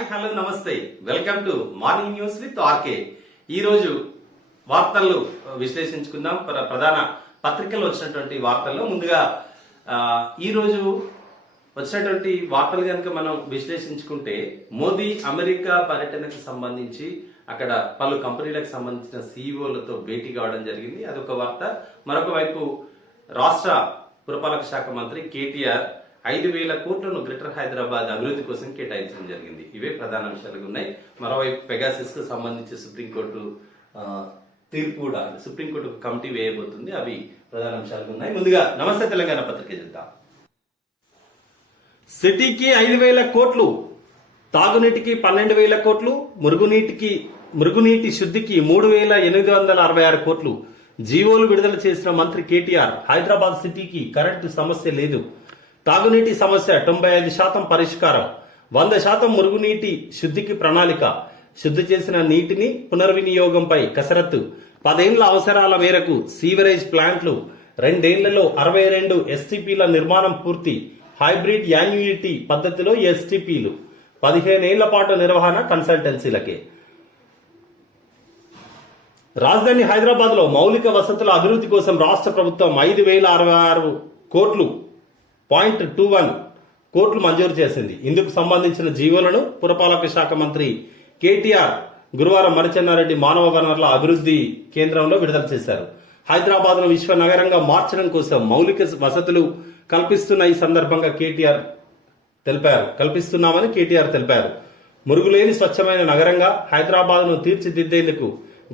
Hi hello నమస్తే welcome to morning news with RK. ఈ రోజు వార్తలు విశ్లేషించుకుందాం. ప్రధాన పత్రికల్లో వచ్చినటువంటి వార్తల్లో ముందుగా ఈ రోజు వచ్చినటువంటి వార్తలు కనుక మనం విశ్లేషించుకుంటే, మోదీ అమెరికా పర్యటనకు సంబంధించి అక్కడ పలు కంపెనీలకు సంబంధించిన సీఈఓలతో భేటీ కావడం జరిగింది. అదొక వార్త. మరొక వైపు రాష్ట్ర పురపాలక శాఖ మంత్రి కేటీఆర్ 5,000 కోట్లను గ్రేటర్ హైదరాబాద్ అభివృద్ధి కోసం కేటాయించడం జరిగింది. ఇవే ప్రధాన అంశాలుగా ఉన్నాయి. మరోవైపు పెగాసిస్ కు సంబంధించి సుప్రీంకోర్టు తీర్పు కూడా, సుప్రీంకోర్టు కమిటీ వేయబోతుంది. అవి ప్రధాన అంశాలుగా ఉన్నాయి. ముందుగా నమస్తే తెలంగాణ పత్రిక చూద్దాం. సిటీకి 5,000 కోట్లు, తాగునీటికి 12,000 కోట్లు, మురుగునీటి శుద్ధికి 3,866 కోట్లు జీవోలు విడుదల చేసిన మంత్రి కేటీఆర్. హైదరాబాద్ సిటీకి కరెంటు సమస్య లేదు, తాగునీటి సమస్య 95% పరిష్కారం, 100% మురుగునీటి శుద్ధికి ప్రణాళిక, శుద్ధి చేసిన నీటిని పునర్వినియోగంపై కసరత్తు, 10 ఏళ్ల అవసరాల మేరకు సీవరేజ్ ప్లాంట్లు, 2 ఏళ్లలో 62 ఎస్టీపీల నిర్మాణం పూర్తి, హైబ్రిడ్ యాన్యుయిటీ పద్ధతిలో ఎస్టీపీలు, 15 ఏళ్ల పాటు నిర్వహణ కన్సల్టెన్సీలకే. రాజధాని హైదరాబాద్ లో మౌలిక వసతుల అభివృద్ధి కోసం రాష్ట్ర ప్రభుత్వం 5,066 కోట్లు 0.21 కోట్లు మంజూరు చేసింది. ఇందుకు సంబంధించిన జీవోలను పురపాలక శాఖ మంత్రి కేటీఆర్ గురువారం మరిచెన్నారెడ్డి మానవ వనరుల అభివృద్ధి కేంద్రంలో విడుదల చేశారు. హైదరాబాద్ ను విశ్వ నగరంగా మార్చడం కోసం మౌలిక వసతులు కల్పిస్తున్న ఈ సందర్భంగా కల్పిస్తున్నామని కేటీఆర్ తెలిపారు. మురుగులేని స్వచ్ఛమైన నగరంగా హైదరాబాద్ ను తీర్చిదిద్దేందుకు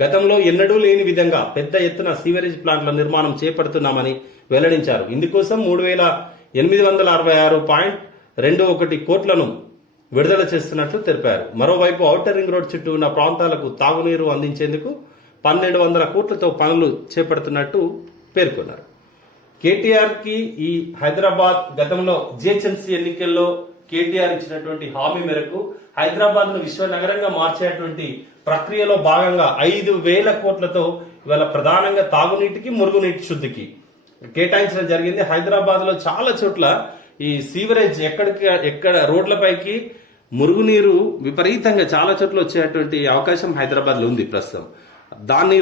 గతంలో ఎన్నడూ లేని విధంగా పెద్ద ఎత్తున సీవరేజ్ ప్లాంట్ల నిర్మాణం చేపడుతున్నామని వెల్లడించారు. ఇందుకోసం 3,866.21 కోట్లను విడుదల చేస్తున్నట్లు తెలిపారు. మరోవైపు ఔటర్ రింగ్ రోడ్ చుట్టూ ఉన్న ప్రాంతాలకు తాగునీరు అందించేందుకు 1,200 కోట్లతో పనులు చేపడుతున్నట్టు పేర్కొన్నారు. కేటీఆర్ కి ఈ హైదరాబాద్ గతంలో జిహెచ్ఎంసీ ఎన్నికల్లో కేటీఆర్ ఇచ్చినటువంటి హామీ మేరకు హైదరాబాద్ ను విశ్వ నగరంగా మార్చేటువంటి ప్రక్రియలో భాగంగా 5,000 కోట్లతో ఇవాళ ప్రధానంగా తాగునీటికి, మురుగునీటి శుద్ధికి కేటాయించడం జరిగింది. హైదరాబాద్ లో చాలా చోట్ల ఈ సీవరేజ్ ఎక్కడ రోడ్లపైకి మురుగునీరు విపరీతంగా చాలా చోట్ల వచ్చేటువంటి అవకాశం హైదరాబాద్ లో ఉంది ప్రస్తుతం. దాన్ని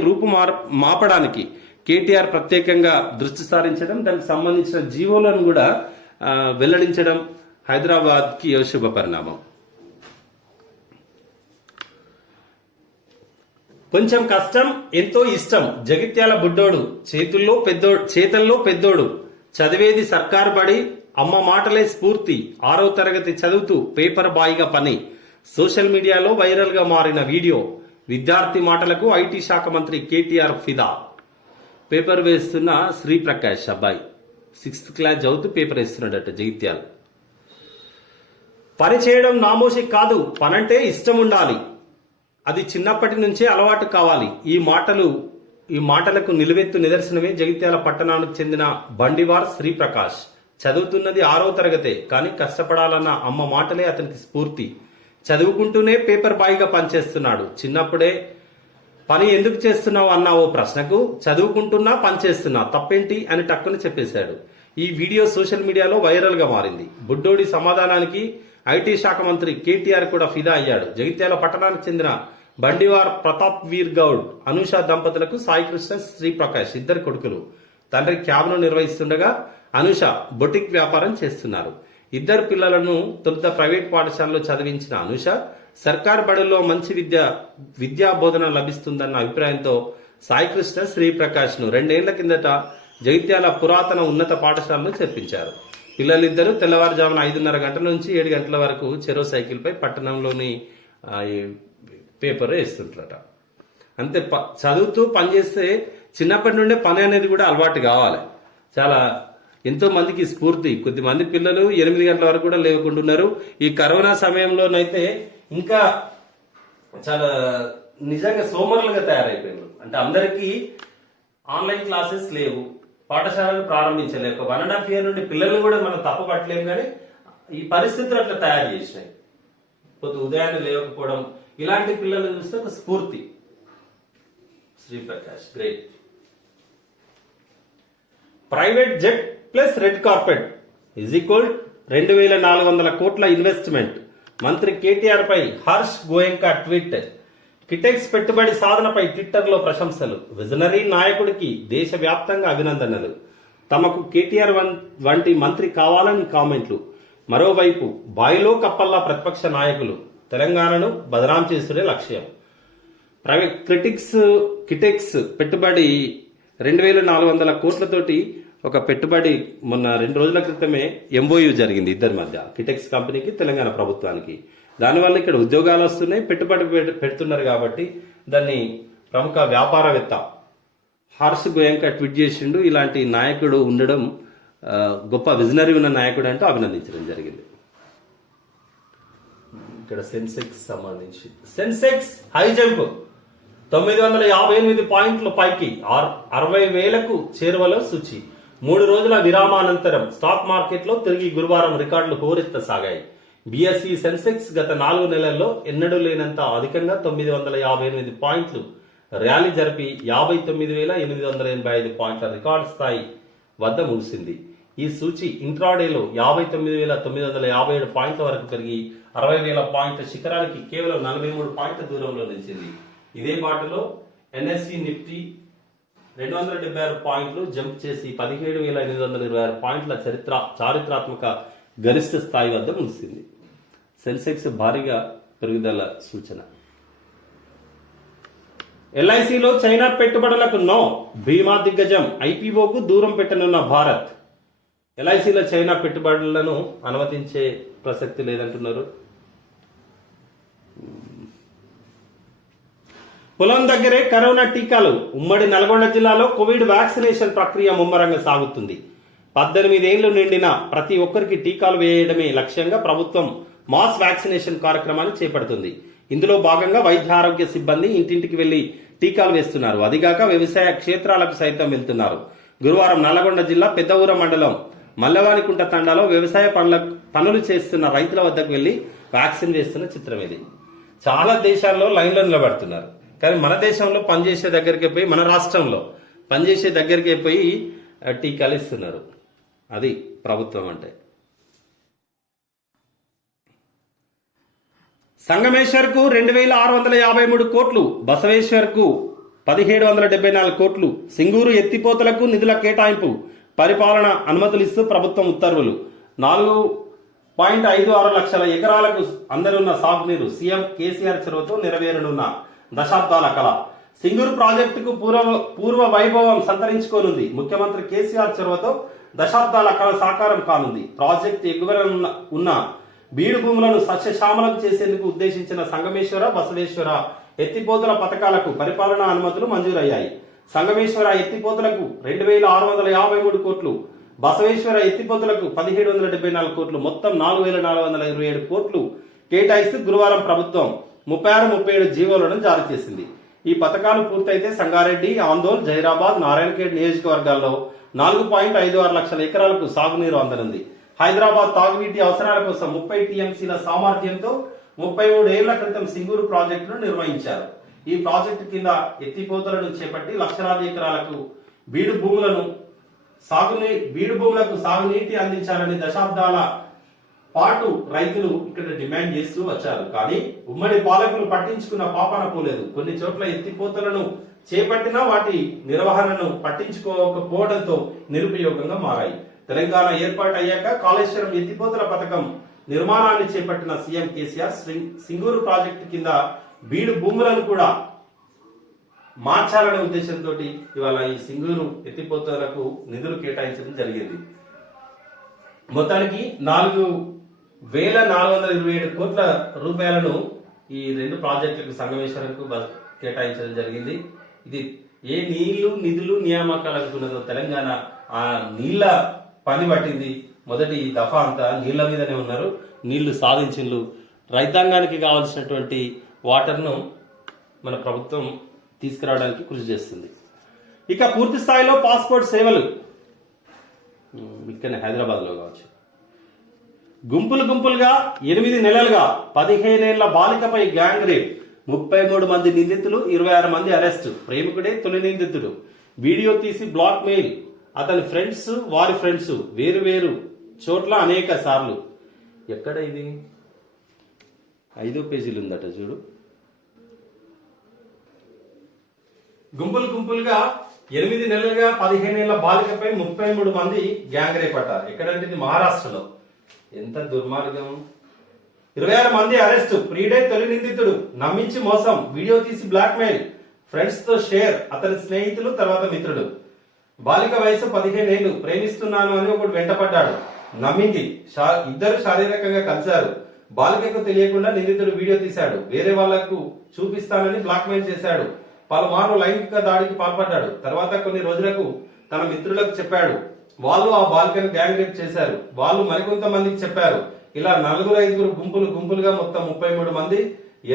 మాపడానికి కేటీఆర్ ప్రత్యేకంగా దృష్టి సారించడం, దానికి సంబంధించిన జీవోలను కూడా వెల్లడించడం హైదరాబాద్ కి శుభ పరిణామం. కొంచెం కష్టం ఎంతో ఇష్టం, జగిత్యాల బుడ్డోడు చేతల్లో పెద్దోడు, చదివేది సర్కారు బడి, అమ్మ మాటలే స్ఫూర్తి, 6వ తరగతి చదువుతూ పేపర్ బాయ్గా పని. సోషల్ మీడియాలో వైరల్ గా మారిన వీడియో. విద్యార్థి మాటలకు ఐటీ శాఖ మంత్రి కేటీఆర్ ఫిదా. పేపర్ వేస్తున్న శ్రీప్రకాష్ అబ్బాయి 6th క్లాస్ చదువుతూ పేపర్ వేస్తున్నాడట జగిత్యాల. పని చేయడం నామోషి కాదు, పనంటే ఇష్టం ఉండాలి, అది చిన్నప్పటి నుంచే అలవాటు కావాలి. ఈ మాటలకు నిలువెత్తు నిదర్శనమే జగిత్యాల పట్టణానికి చెందిన బండివార్ శ్రీప్రకాష్. చదువుతున్నది 6వ తరగతే, కానీ కష్టపడాలన్న అమ్మ మాటలే అతనికి స్ఫూర్తి. చదువుకుంటూనే పేపర్ బాయ్గా పనిచేస్తున్నాడు. చిన్నప్పుడే పని ఎందుకు చేస్తున్నావు అన్న ఓ ప్రశ్నకు చదువుకుంటున్నా పనిచేస్తున్నా తప్పేంటి అని టక్కుని చెప్పేశాడు. ఈ వీడియో సోషల్ మీడియాలో వైరల్ గా మారింది. బుడ్డోడి సమాధానానికి ఐటీ శాఖ మంత్రి కేటీఆర్ కూడా ఫిదా అయ్యాడు. జగిత్యాల పట్టణానికి చెందిన బండివార్ ప్రతాప్ వీర్ గౌడ్, అనూష దంపతులకు సాయికృష్ణ, శ్రీప్రకాష్ 2 కొడుకులు. తండ్రి క్యాబ్ను నిర్వహిస్తుండగా అనూష బొటిక్ వ్యాపారం చేస్తున్నారు. 2 పిల్లలను తొలుత ప్రైవేట్ పాఠశాలలో చదివించిన అనూష సర్కార్ బడుల్లో మంచి విద్యా బోధన లభిస్తుందన్న అభిప్రాయంతో సాయికృష్ణ, శ్రీప్రకాష్ ను 2 ఏళ్ల కిందట జగిత్యాల పురాతన ఉన్నత పాఠశాలలో చేర్పించారు. పిల్లలిద్దరూ తెల్లవారుజామున 5:30 గంటల నుంచి 7 గంటల వరకు చెరో సైకిల్ పై పట్టణంలోని పేపర్ వేస్తుంటారట. అంతే, చదువుతూ పనిచేస్తే చిన్నప్పటి నుండే పని అనేది కూడా అలవాటు కావాలి. చాలా ఎంతో మందికి స్ఫూర్తి. కొద్దిమంది పిల్లలు 8 గంటల వరకు కూడా లేవకుండా ఉన్నారు. ఈ కరోనా సమయంలోనైతే ఇంకా చాలా నిజంగా సోమరులుగా తయారైపోయారు. అంటే అందరికీ ఆన్లైన్ క్లాసెస్ లేవు, పాఠశాలలు ప్రారంభించలేక 1.5 year నుండి పిల్లల్ని కూడా మనం తప్పు పట్టలేము. కానీ ఈ పరిస్థితులు అట్లా తయారు చేసినాయి. ఉదయాన్నే లేవకపోవడం, ఇలాంటి పిల్లలు చూస్తే ఒక స్ఫూర్తి. Sri Prakash great. Private jet plus red carpet is equal 2,400 కోట్ల ఇన్వెస్ట్మెంట్, మంత్రి కేటీఆర్ పై హర్ష్ గోయంకా ట్వీట్. కిటెక్స్ పెట్టుబడి సాధనపై ట్విట్టర్లో ప్రశంసలు. విజనరీ నాయకుడికి దేశవ్యాప్తంగా అభినందనలు. తమకు కేటీఆర్ వంటి మంత్రి కావాలని కామెంట్లు. మరోవైపు బాయిలో కప్పల్లా ప్రతిపక్ష నాయకులు. తెలంగాణను బదనాం చేసుడే లక్ష్యం. ప్రైవేట్ కిటెక్స్ పెట్టుబడి 2,400 కోట్లతోటి ఒక పెట్టుబడి మొన్న 2 రోజుల క్రితమే ఎంఓయూ జరిగింది ఇద్దరి మధ్య, కిటెక్స్ కంపెనీకి తెలంగాణ ప్రభుత్వానికి. దానివల్ల ఇక్కడ ఉద్యోగాలు వస్తున్నాయి, పెట్టుబడి పెడుతున్నారు. కాబట్టి దాన్ని ప్రముఖ వ్యాపారవేత్త హర్ష్ గోయంకా ట్వీట్ చేసిండు. ఇలాంటి నాయకుడు ఉండడం గొప్ప విజనరీ ఉన్న నాయకుడు అంటూ అభినందించడం జరిగింది. ఇక్కడ సెన్సెక్స్ సంబంధించి సెన్సెక్స్ హై జంప్ 958 పాయింట్ల పైకి 60,000కు చేరువలో సూచి. 3 రోజుల విరామానంతరం స్టాక్ మార్కెట్లో తిరిగి గురువారం రికార్డులు హోరెత్తసాగాయి. బీఎస్ఈ సెన్సెక్స్ గత 4 నెలల్లో ఎన్నడూ లేనంత అధికంగా 958 పాయింట్లు ర్యాలీ జరిపి 59,885 పాయింట్ల రికార్డు స్థాయి వద్ద ముగిసింది. ఈ సూచి ఇంట్రాడేలో 59,957 పాయింట్ల వరకు పెరిగి 60,000 పాయింట్ల శిఖరానికి కేవలం 43 పాయింట్ల దూరంలో నిలిచింది. ఇదే బాటలో ఎన్ఎస్ఈ నిఫ్టీ 276 పాయింట్లు జంప్ చేసి 17,826 పాయింట్ల చారిత్రాత్మక గరిష్ట స్థాయి వద్ద ముగిసింది. సెన్సెక్స్ భారీగా పెరుగుదల సూచన. ఎల్ఐసిలో చైనా పెట్టుబడులకు నో. బీమా దిగ్గజం ఐపీఓకు దూరం పెట్టనున్న భారత్. ఎల్ఐసిలో చైనా పెట్టుబడులను అనుమతించే ప్రసక్తి లేదంటున్నారు. పొలం దగ్గరే కరోనా టీకాలు. ఉమ్మడి నల్గొండ జిల్లాలో కోవిడ్ వ్యాక్సినేషన్ ప్రక్రియ ముమ్మరంగా సాగుతుంది. 18 ఏళ్లు నిండిన ప్రతి ఒక్కరికి టీకాలు వేయడమే లక్ష్యంగా ప్రభుత్వం మాస్ వ్యాక్సినేషన్ కార్యక్రమాన్ని చేపడుతుంది. ఇందులో భాగంగా వైద్య ఆరోగ్య సిబ్బంది ఇంటింటికి వెళ్లి టీకాలు వేస్తున్నారు. అదిగాక వ్యవసాయ క్షేత్రాలకు సైతం వెళ్తున్నారు. గురువారం నల్లగొండ జిల్లా పెద్దఊర మండలం మల్లవానికుంట తండాలో వ్యవసాయ పనులు చేస్తున్న రైతుల వద్దకు వెళ్లి వ్యాక్సిన్ వేస్తున్న చిత్రం ఇది. చాలా దేశాల్లో లైన్లో నిలబడుతున్నారు, కానీ మన దేశంలో పనిచేసే దగ్గరికి పోయి, మన రాష్ట్రంలో పనిచేసే దగ్గరికి పోయి టీకాలు ఇస్తున్నారు. అది ప్రభుత్వం అంటే. సంగమేశ్వర్కు 2,653 కోట్లు, బసవేశ్వర్కు 1,774 కోట్లు, సింగూరు ఎత్తిపోతలకు నిధుల కేటాయింపు, పరిపాలన అనుమతులిస్తూ ప్రభుత్వం ఉత్తర్వులు. 4.56 లక్షల ఎకరాలకు అందనున్న సాగునీరు. సీఎం కేసీఆర్ చొరవతో నెరవేరనున్న దశాబ్దాల కళ. సింగూరు ప్రాజెక్టుకు పూర్వ వైభవం సంతరించుకోనుంది. ముఖ్యమంత్రి కేసీఆర్ చొరవతో దశాబ్దాల కళ సాకారం కానుంది. ప్రాజెక్టు ఎగువన ఉన్న బీడు భూములను సస్యశ్యామలం చేసేందుకు ఉద్దేశించిన సంగమేశ్వర, బసవేశ్వర ఎత్తిపోతల పథకాలకు పరిపాలనా అనుమతులు మంజూరయ్యాయి. సంగమేశ్వర ఎత్తిపోతలకు 2,653 కోట్లు, బసవేశ్వర ఎత్తిపోతలకు 1,774 కోట్లు, మొత్తం 4,427 కోట్లు కేటాయిస్తూ గురువారం ప్రభుత్వం 36, 37 జీవోలను జారీ చేసింది. ఈ పథకాలు పూర్తయితే సంగారెడ్డి, ఆందోళ్, జైరాబాద్, నారాయణఖేడ్ నియోజకవర్గాల్లో 4.56 లక్షల ఎకరాలకు సాగునీరు అందనుంది. హైదరాబాద్ తాగునీటి అవసరాల కోసం 30 టీఎంసీల సామర్థ్యంతో 33 ఏళ్ల క్రితం సింగూరు ప్రాజెక్టును నిర్వహించారు. ఈ ప్రాజెక్టు కింద ఎత్తిపోతలను చేపట్టి లక్షలాది ఎకరాలకు బీడు భూములకు సాగునీటి అందించాలని దశాబ్దాల పాటు రైతులు ఇక్కడ డిమాండ్ చేస్తూ వచ్చారు. కానీ ఉమ్మడి పాలకులు పట్టించుకున్న పాపాన పోలేదు. కొన్ని చోట్ల ఎత్తిపోతలను చేపట్టినా వాటి నిర్వహణను పట్టించుకోకపోవడంతో నిరుపయోగంగా మారాయి. తెలంగాణ ఏర్పాటు అయ్యాక కాళేశ్వరం ఎత్తిపోతల పథకం నిర్మాణాన్ని చేపట్టిన సీఎం కేసీఆర్ సింగూరు ప్రాజెక్టు కింద బీడు భూములను కూడా మార్చాలనే ఉద్దేశంతో ఇవాళ ఈ సింగూరు ఎత్తిపోతలకు నిధులు కేటాయించడం జరిగింది. మొత్తానికి 4,427 కోట్ల రూపాయలను ఈ 2 ప్రాజెక్టులకు సంగమేశ్వరంకు కేటాయించడం జరిగింది. ఇది ఏ నిధులు నియామకాలు అనుకున్నదో తెలంగాణ ఆ నీళ్ల పని పట్టింది. మొదటి దఫా అంతా నీళ్ల మీదనే ఉన్నారు, నీళ్లు సాధించిండ్రు. రైతాంగానికి కావాల్సినటువంటి వాటర్ను మన ప్రభుత్వం తీసుకురావడానికి కృషి చేస్తుంది. ఇక పూర్తి స్థాయిలో పాస్పోర్ట్ సేవలు ఇక్కడనే హైదరాబాద్లో కావచ్చు. గుంపులుగా 8 నెలలుగా 15 ఏళ్ల బాలికపై గ్యాంగ్ రేప్, 33 మంది నిందితులు, 26 మంది అరెస్టు. ప్రేమికుడే తొలి నిందితుడు. వీడియో తీసి బ్లాక్ మెయిల్. అతని ఫ్రెండ్స్, వారి ఫ్రెండ్స్ వేరు చోట్ల అనేక సార్లు. ఎక్కడ ఇది? 5వ పేజీలు ఉందట చూడు. గుంపులు గుంపులుగా 8 నెలలుగా 15 ఏళ్ల బాలికపై 33 మంది గ్యాంగ్ రేప్ పట్టారు. ఎక్కడంటే ఇది మహారాష్ట్రలో. ఎంత దుర్మార్గం. 26 మంది అరెస్టు. ప్రీడే తొలి నిందితుడు. నమ్మించి మోసం. వీడియో తీసి బ్లాక్ మెయిల్. ఫ్రెండ్స్ తో షేర్. అతని స్నేహితులు తర్వాత మిత్రుడు. బాలిక వయసు 15 ఏళ్లు. ప్రేమిస్తున్నాను అని ఒకడు వెంటపడ్డాడు. నమ్మింది. ఇద్దరు శారీరకంగా కలిశారు. బాలికకు తెలియకుండా నిందితుడు వీడియో తీశాడు. వేరే వాళ్లకు చూపిస్తానని బ్లాక్ మెయిల్ చేశాడు. పలుమార్లు లైంగిక దాడికి పాల్పడ్డాడు. తర్వాత కొన్ని రోజులకు తన మిత్రులకు చెప్పాడు. వాళ్ళు ఆ బాలికను గ్యాంగ్ రేప్ చేశారు. వాళ్ళు మరికొంతమందికి చెప్పారు. ఇలా 4-5 గుంపులుగా మొత్తం 33 మంది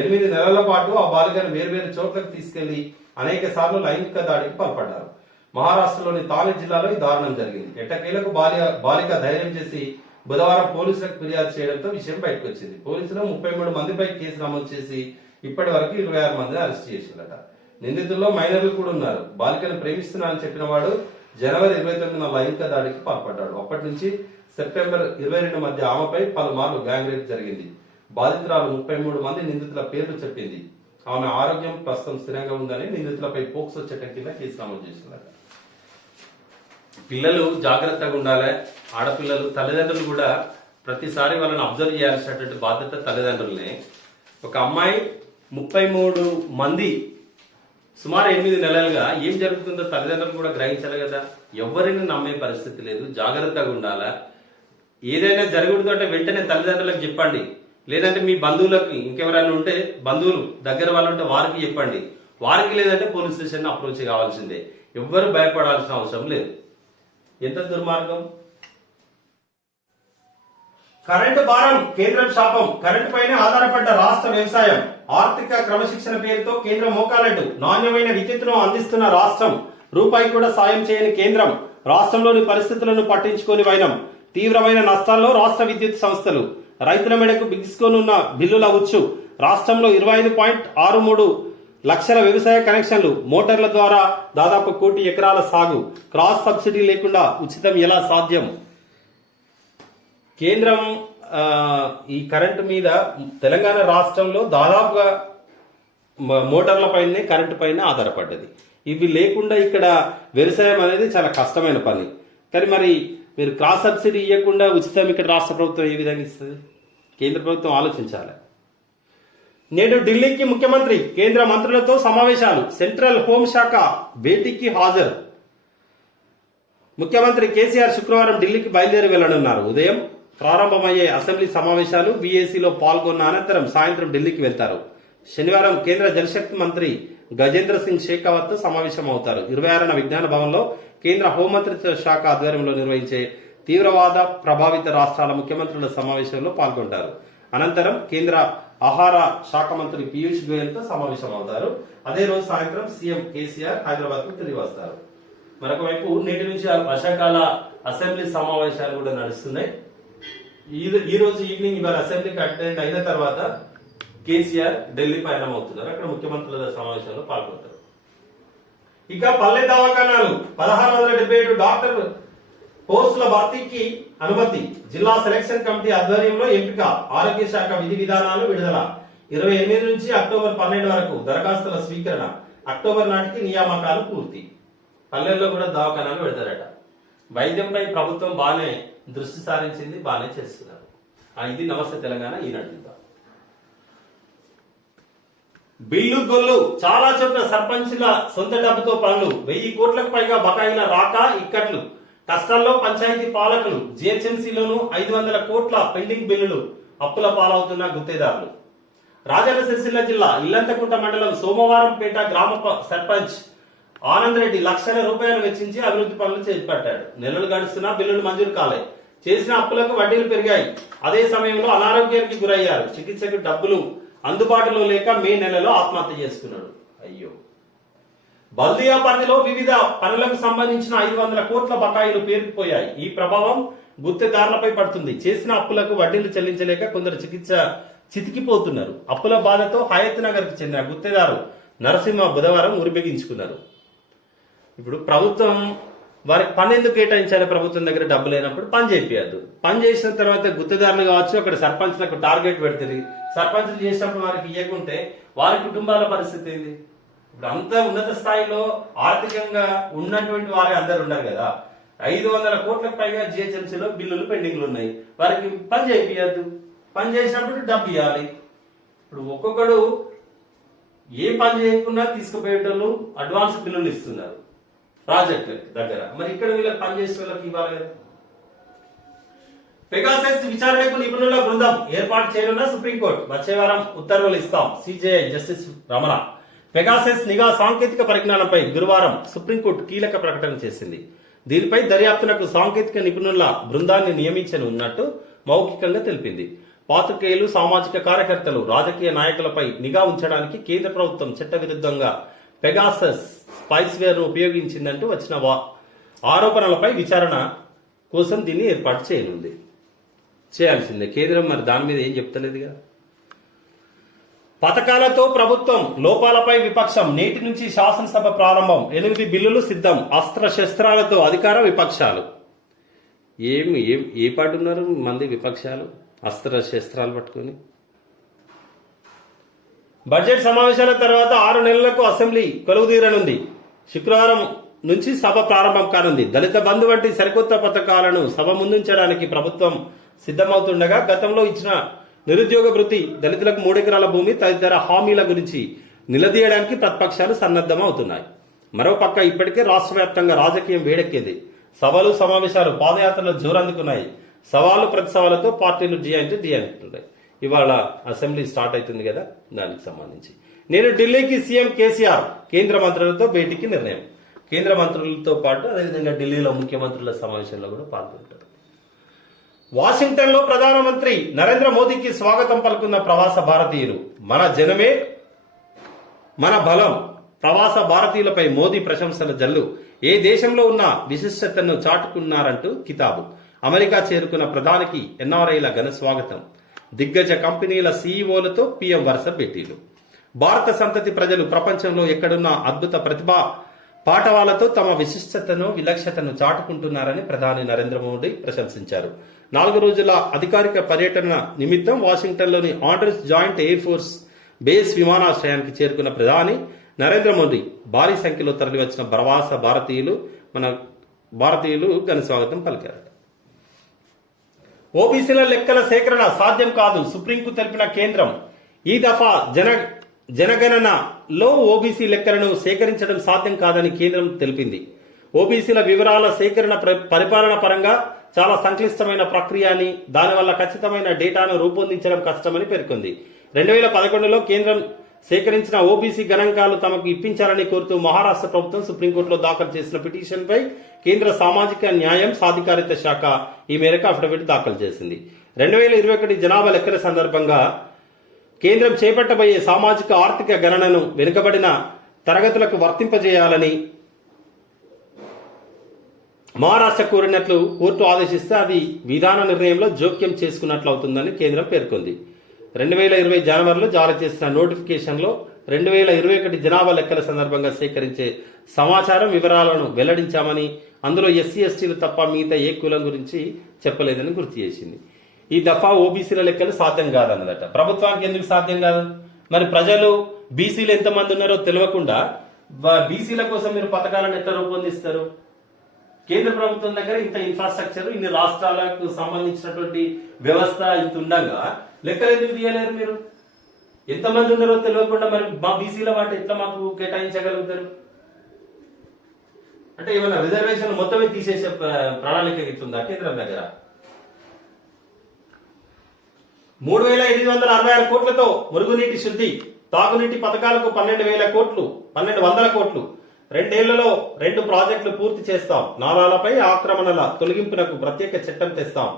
8 నెలల పాటు ఆ బాలికను వేర్వేరు చోట్లకు తీసుకెళ్లి అనేక సార్లు లైంగిక దాడికి పాల్పడ్డారు. మహారాష్ట్రలోని తానే జిల్లాలో ఈ దారుణం జరిగింది. ఎట్టకేలకు బాలిక ధైర్యం చేసి బుధవారం పోలీసులకు ఫిర్యాదు చేయడంతో విషయం బయటకు వచ్చింది. పోలీసులు 33 మందిపై కేసు నమోదు చేసి ఇప్పటి వరకు 26 మందిని అరెస్ట్ చేసిందట. నిందితుల్లో మైనర్లు కూడా ఉన్నారు. బాలికను ప్రేమిస్తున్నానని చెప్పిన వాడు జనవరి 29న లైంగిక దాడికి పాల్పడ్డాడు. అప్పటి నుంచి సెప్టెంబర్ 22 మధ్య ఆమెపై పలుమార్లు గ్యాంగ్ రేప్ జరిగింది. బాధితురాలు 33 మంది నిందితుల పేర్లు చెప్పింది. ఆమె ఆరోగ్యం ప్రస్తుతం స్థిరంగా ఉందని నిందితులపై పోక్సో చట్టం కింద కేసు నమోదు చేసిందట. పిల్లలు జాగ్రత్తగా ఉండాలి. ఆడపిల్లలు తల్లిదండ్రులు కూడా ప్రతిసారి వాళ్ళని అబ్జర్వ్ చేయాల్సినటువంటి బాధ్యత తల్లిదండ్రులనే. ఒక అమ్మాయి 33 మంది సుమారు 8 నెలలుగా ఏం జరుగుతుందో తల్లిదండ్రులు కూడా గ్రహించాలి కదా. ఎవరిని నమ్మే పరిస్థితి లేదు. జాగ్రత్తగా ఉండాలా. ఏదైనా జరగకూడదు అంటే వెంటనే తల్లిదండ్రులకు చెప్పండి. లేదంటే మీ బంధువులకు ఇంకెవరైనా ఉంటే బంధువులు దగ్గర వాళ్ళు ఉంటే వారికి చెప్పండి. వారికి లేదంటే పోలీస్ స్టేషన్ అప్రోచ్ కావాల్సిందే. ఎవ్వరు భయపడాల్సిన అవసరం లేదు. ఎంత దుర్మార్గం. కరెంటు భారం కేంద్రం శాపం. కరెంటు పైన ఆధారపడ్డ రాష్ట్ర వ్యవసాయం. ఆర్థిక క్రమశిక్షణ పేరుతో కేంద్రం మోకాలంటూ నాణ్యమైన విద్యుత్తును అందిస్తున్న రాష్ట్రం. రూపాయి కూడా సాయం చేయని కేంద్రం. రాష్ట్రంలోని పరిస్థితులను పట్టించుకోని వైనం. తీవ్రమైన నష్టాల్లో రాష్ట్ర విద్యుత్ సంస్థలు. రైతుల మెడకు బిగుసుకోనున్న బిల్లుల ఉచ్చు. రాష్ట్రంలో 25.63 లక్షల వ్యవసాయ కనెక్షన్లు. మోటార్ల ద్వారా దాదాపు 1 కోటి ఎకరాల సాగు. క్రాస్ సబ్సిడీ లేకుండా ఉచితం ఎలా సాధ్యం? కేంద్రం ఈ కరెంటు మీద తెలంగాణ రాష్ట్రంలో దాదాపుగా మోటార్ల పైనే కరెంటు పైన ఆధారపడ్డది. ఇవి లేకుండా ఇక్కడ వ్యవసాయం అనేది చాలా కష్టమైన పని. కానీ మరి మీరు క్రాస్ సబ్సిడీ ఇవ్వకుండా ఉచితం ఇక్కడ రాష్ట్ర ప్రభుత్వం ఏ విధంగా ఇస్తుంది? కేంద్ర ప్రభుత్వం ఆలోచించాలి. నేడు ఢిల్లీకి ముఖ్యమంత్రి. కేంద్ర మంత్రులతో సమావేశాలు. సెంట్రల్ హోంశాఖ భేటీకి హాజరు. ముఖ్యమంత్రి కేసీఆర్ శుక్రవారం ఢిల్లీకి బయలుదేరి వెళ్లనున్నారు. ఉదయం ప్రారంభమయ్యే అసెంబ్లీ సమావేశాలు బీఏసీలో పాల్గొన్న అనంతరం సాయంత్రం ఢిల్లీకి వెళ్తారు. శనివారం కేంద్ర జలశక్తి మంత్రి గజేంద్ర సింగ్ షేకావత్ తో సమావేశం అవుతారు. 26న విజ్ఞాన భవన్లో కేంద్ర హోంమంత్రిత్వ శాఖ ఆధ్వర్యంలో నిర్వహించే తీవ్రవాద ప్రభావిత రాష్ట్రాల ముఖ్యమంత్రుల సమావేశంలో పాల్గొంటారు. అనంతరం కేంద్ర ఆహార శాఖ మంత్రి పీయూష్ గోయల్ తో సమావేశం అవుతారు. అదే రోజు సాయంత్రం సీఎం కేసీఆర్ హైదరాబాద్ కు తిరిగి వస్తారు. మరొక వైపు నేటి నుంచి వర్షాకాల అసెంబ్లీ సమావేశాలు కూడా నడుస్తున్నాయి. ఈ రోజు ఈవినింగ్ ఇవాళ అసెంబ్లీకి అటెండ్ అయిన తర్వాత కేసీఆర్ ఢిల్లీ పయనం అవుతున్నారు. అక్కడ ముఖ్యమంత్రుల సమావేశంలో పాల్గొంటారు. ఇక పల్లె దవాఖానాలు 1677 డాక్టర్ పోస్టుల భర్తీకి అనుమతి. జిల్లా సెలక్షన్ కమిటీ ఆధ్వర్యంలో ఎంపిక. ఆరోగ్య శాఖ విధి విధానాలు విడుదల. 28 నుంచి అక్టోబర్ 12 వరకు దరఖాస్తుల స్వీకరణ. అక్టోబర్ నాటికి నియామకాలు పూర్తి. పల్లెల్లో కూడా దవాఖానాలు పెడతారట. వైద్యంపై ప్రభుత్వం బాగానే దృష్టి సారించింది, బాగానే చేస్తున్నారు. ఇది నమస్తే తెలంగాణ ఈనాడు. బిల్లు గొల్లు. చాలా చోట్ల సర్పంచ్ల సొంత డబ్బుతో పనులు. 1000 కోట్లకు పైగా బకాయిల రాక ఇక్కట్లు. కష్టాల్లో పంచాయతీ పాలకులు. జిహెచ్ఎంసీలోనూ 500 కోట్ల పెండింగ్ బిల్లులు. అప్పుల పాలవుతున్న గుత్తేదారులు. రాజన్న సిరిసిల్ల జిల్లా ఇల్లంతకుంట మండలం సోమవారంపేట గ్రామ సర్పంచ్ ఆనంద్ రెడ్డి లక్షల రూపాయలు వెచ్చించి అభివృద్ధి పనులు చేపట్టాడు. నెలలు గడుస్తున్నా బిల్లులు మంజూరు కాలే. చేసిన అప్పులకు వడ్డీలు పెరిగాయి. అదే సమయంలో అనారోగ్యానికి గురయ్యారు. చికిత్సకు డబ్బులు అందుబాటులో లేక మే నెలలో ఆత్మహత్య చేసుకున్నాడు. అయ్యో. బల్దియా పరిధిలో వివిధ పనులకు సంబంధించిన 500 కోట్ల బకాయిలు పేరుకుపోయాయి. ఈ ప్రభావం గుత్తేదారులపై పడుతుంది. చేసిన అప్పులకు వడ్డీలు చెల్లించలేక కొందరు చితికిపోతున్నారు. అప్పుల బాధతో హయత్ నగర్ కు చెందిన గుత్తేదారు నరసింహ బుధవారం ఉరిబిగించుకున్నారు. ఇప్పుడు ప్రభుత్వం వారికి పని ఎందుకు కేటాయించాలి? ప్రభుత్వం దగ్గర డబ్బు లేనప్పుడు పని చేపియద్దు. పని చేసిన తర్వాత గుత్తదారులు కావచ్చు, అక్కడ సర్పంచ్లకు టార్గెట్ పెడుతుంది. సర్పంచ్లు చేసినప్పుడు వారికి ఇవ్వకుంటే వారి కుటుంబాల పరిస్థితి ఏంది? ఇప్పుడు అంత ఉన్నత స్థాయిలో ఆర్థికంగా ఉన్నటువంటి వారే అందరు ఉన్నారు కదా. 500 కోట్లకు పైగా జిహెచ్ఎంసీలో బిల్లులు పెండింగ్లు ఉన్నాయి. వారికి పని చేపియద్దు. పని చేసినప్పుడు డబ్బు ఇవ్వాలి. ఇప్పుడు ఒక్కొక్కడు ఏ పని చేయకుండా తీసుకుపోయేటోళ్ళు అడ్వాన్స్ బిల్లులు ఇస్తున్నారు ప్రాజెక్టు దగ్గర. మరి ఇక్కడ వీళ్ళకి పని చేసే వాళ్ళకి ఇవ్వాలి కదా. పెగాసస్ విచారణకు నిపుణుల బృందం ఏర్పాటు చేయనున్న సుప్రీంకోర్టు. వచ్చే వారం ఉత్తర్వులు ఇస్తాం. CJI justice Ramana. పెగాసస్ నిఘా సాంకేతిక పరిజ్ఞానంపై గురువారం సుప్రీంకోర్టు కీలక ప్రకటన చేసింది. దీనిపై దర్యాప్తునకు సాంకేతిక నిపుణుల బృందాన్ని నియమించనున్నట్టు మౌఖికంగా తెలిపింది. పాత్రికేయులు, సామాజిక కార్యకర్తలు, రాజకీయ నాయకులపై నిఘా ఉంచడానికి కేంద్ర ప్రభుత్వం చట్టవిరుద్ధంగా పెగాసస్ స్పైస్వేర్ ను ఉపయోగించిందంటూ వచ్చిన ఆరోపణలపై విచారణ కోసం దీన్ని ఏర్పాటు చేయనుంది. చేయాల్సిందే కేంద్రం. మరి దాని మీద ఏం చెప్తలేదుగా. పథకాలతో ప్రభుత్వం, లోపాలపై విపక్షం. నేటి నుంచి శాసనసభ ప్రారంభం. 8 బిల్లులు సిద్ధం. అస్త్రశస్త్రాలతో అధికార విపక్షాలు. ఏ పాటున్నారు మంది విపక్షాలు అస్త్రశస్త్రాలు పట్టుకొని? బడ్జెట్ సమావేశాల తర్వాత 6 నెలలకు అసెంబ్లీ కొలువుదీరనుంది. శుక్రవారం నుంచి సభ ప్రారంభం కానుంది. దళిత బంధు వంటి సరికొత్త పథకాలను సభ ముందుంచడానికి ప్రభుత్వం సిద్ధమవుతుండగా గతంలో ఇచ్చిన నిరుద్యోగ భృతి, దళితులకు 3 ఎకరాల భూమి తదితర హామీల గురించి నిలదీయడానికి ప్రతిపక్షాలు సన్నద్ధమవుతున్నాయి. మరోపక్క ఇప్పటికే రాష్ట్ర వ్యాప్తంగా రాజకీయం వేడెక్కింది. సభలు, సమావేశాలు, పాదయాత్రలు జోరందుకున్నాయి. సవాలు ప్రతి సవాలతో పార్టీలు డి అంటున్నాయి. ఇవాళ అసెంబ్లీ స్టార్ట్ అవుతుంది కదా, దానికి సంబంధించి నేను ఢిల్లీకి సీఎం కేసీఆర్ కేంద్ర మంత్రులతో భేటీకి నిర్ణయం. కేంద్ర మంత్రులతో పాటు అదేవిధంగా ఢిల్లీలో ముఖ్యమంత్రుల సమావేశంలో కూడా పాల్గొంటారు. వాషింగ్టన్ లో ప్రధానమంత్రి నరేంద్ర మోదీకి స్వాగతం పలుకున్న ప్రవాస భారతీయులు. మన జనమే మన బలం. ప్రవాస భారతీయులపై మోదీ ప్రశంసల జల్లు. ఏ దేశంలో ఉన్న విశిష్టతను చాటుకున్నారంటూ కితాబు. అమెరికా చేరుకున్న ప్రధానికి ఎన్ఆర్ఐల ఘన స్వాగతం. దిగ్గజ కంపెనీల సీఈఓలతో పీఎం వరుస భేటీలు. భారత సంతతి ప్రజలు ప్రపంచంలో ఎక్కడున్న అద్భుత ప్రతిభా పాఠవాలతో తమ విశిష్టతను, విలక్షణతను చాటుకుంటున్నారని ప్రధాని నరేంద్ర మోదీ ప్రశంసించారు. 4 రోజుల అధికారిక పర్యటన నిమిత్తం వాషింగ్టన్లోని ఆండ్రస్ జాయింట్ ఎయిర్ ఫోర్స్ బేస్ విమానాశ్రయానికి చేరుకున్న ప్రధాని నరేంద్ర మోదీ భారీ సంఖ్యలో తరలివచ్చిన ప్రవాస భారతీయులు ఘన స్వాగతం పలికారు. ఓబీసీల లెక్కల సేకరణ సాధ్యం కాదు, సుప్రీంకు తెలిపిన కేంద్రం. ఈ దఫా జనగణనలో ఓబీసీ లెక్కలను సేకరించడం సాధ్యం కాదని కేంద్రం తెలిపింది. ఓబీసీల వివరాల సేకరణ పరిపాలన పరంగా చాలా సంక్లిష్టమైన ప్రక్రియ అని, దానివల్ల ఖచ్చితమైన డేటాను రూపొందించడం కష్టమని పేర్కొంది. 2011లో కేంద్రం సేకరించిన ఓబీసీ గణాంకాలు తమకు ఇప్పించాలని కోరుతూ మహారాష్ట్ర ప్రభుత్వం సుప్రీంకోర్టులో దాఖలు చేసిన పిటిషన్పై కేంద్ర సామాజిక న్యాయం సాధికారిత శాఖ ఈ మేరకు అఫిడవిట్ దాఖలు చేసింది. 2021 జనాభా లెక్కల సందర్భంగా కేంద్రం చేపట్టబోయే సామాజిక ఆర్థిక గణనను వెనుకబడిన తరగతులకు వర్తింపజేయాలని మహారాష్ట్ర కోరినట్లు కోర్టు ఆదేశిస్తే అది విధాన నిర్ణయంలో జోక్యం చేసుకున్నట్లు అవుతుందని కేంద్రం పేర్కొంది. 2020 జనవరిలో జారీ చేసిన నోటిఫికేషన్లో 2021 జనాభా లెక్కల సందర్భంగా సేకరించే సమాచారం వివరాలను వెల్లడించామని, అందులో ఎస్సీ ఎస్టీలు తప్ప మిగతా ఏ కులం గురించి చెప్పలేదని గుర్తు చేసింది. ఈ దఫా ఓబీసీల లెక్కలు సాధ్యం కాదన్నదట. ప్రభుత్వానికి ఎందుకు సాధ్యం కాదు? మరి ప్రజలు బీసీలు ఎంతమంది ఉన్నారో తెలియకుండా బీసీల కోసం మీరు పథకాలను ఎట్లా రూపొందిస్తారు? కేంద్ర ప్రభుత్వం దగ్గర ఇంత ఇన్ఫ్రాస్ట్రక్చర్, ఇన్ని రాష్ట్రాలకు సంబంధించినటువంటి వ్యవస్థ ఇంత ఉండగా లెక్కలు ఎందుకు తీయలేరు? మీరు ఎంతమంది ఉన్నారో తెలియకుండా మరి మా బీసీల వాటి ఎట్లా మాకు కేటాయించగలుగుతారు? అంటే ఏమైనా రిజర్వేషన్ మొత్తమే తీసేసే ప్రణాళిక ఇస్తుందా కేంద్రం దగ్గర? 3,866 కోట్లతో మురుగునీటి శుద్ధి, తాగునీటి పథకాలకు 1,200 కోట్లు. 2 ఏళ్లలో 2 ప్రాజెక్టులు పూర్తి చేస్తాం. నాలాలపై ఆక్రమణల తొలగింపునకు ప్రత్యేక చట్టం తెస్తాం.